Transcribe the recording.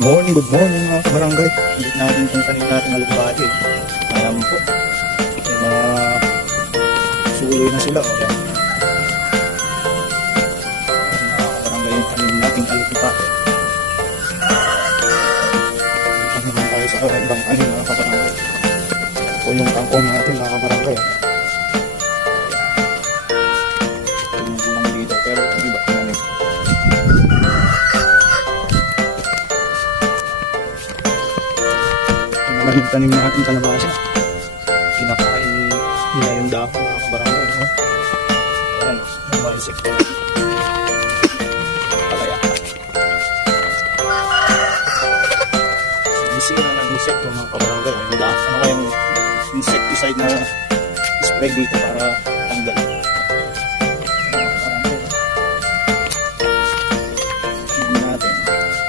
Good morning mga kabarangay. Hindi natin kung kanina natin alugbati. Alam po, may mga suloy na sila. Okay. Mga kabarangay yung kanina natin alugbati. Ito naman tayo sa ibang ano mga kabarangay. O yung tangkong natin mga kabarangay. Ito lang dito pero iba naman ito. Yung tanim natin kalabasa. Kinakain nila yung dahon mga kabarangay. Ayan, yung mga insekto. Palaya. Bisira ng insekto mga kabarangay. Yung dahon. Ano kayong insecticide na spray dito ba?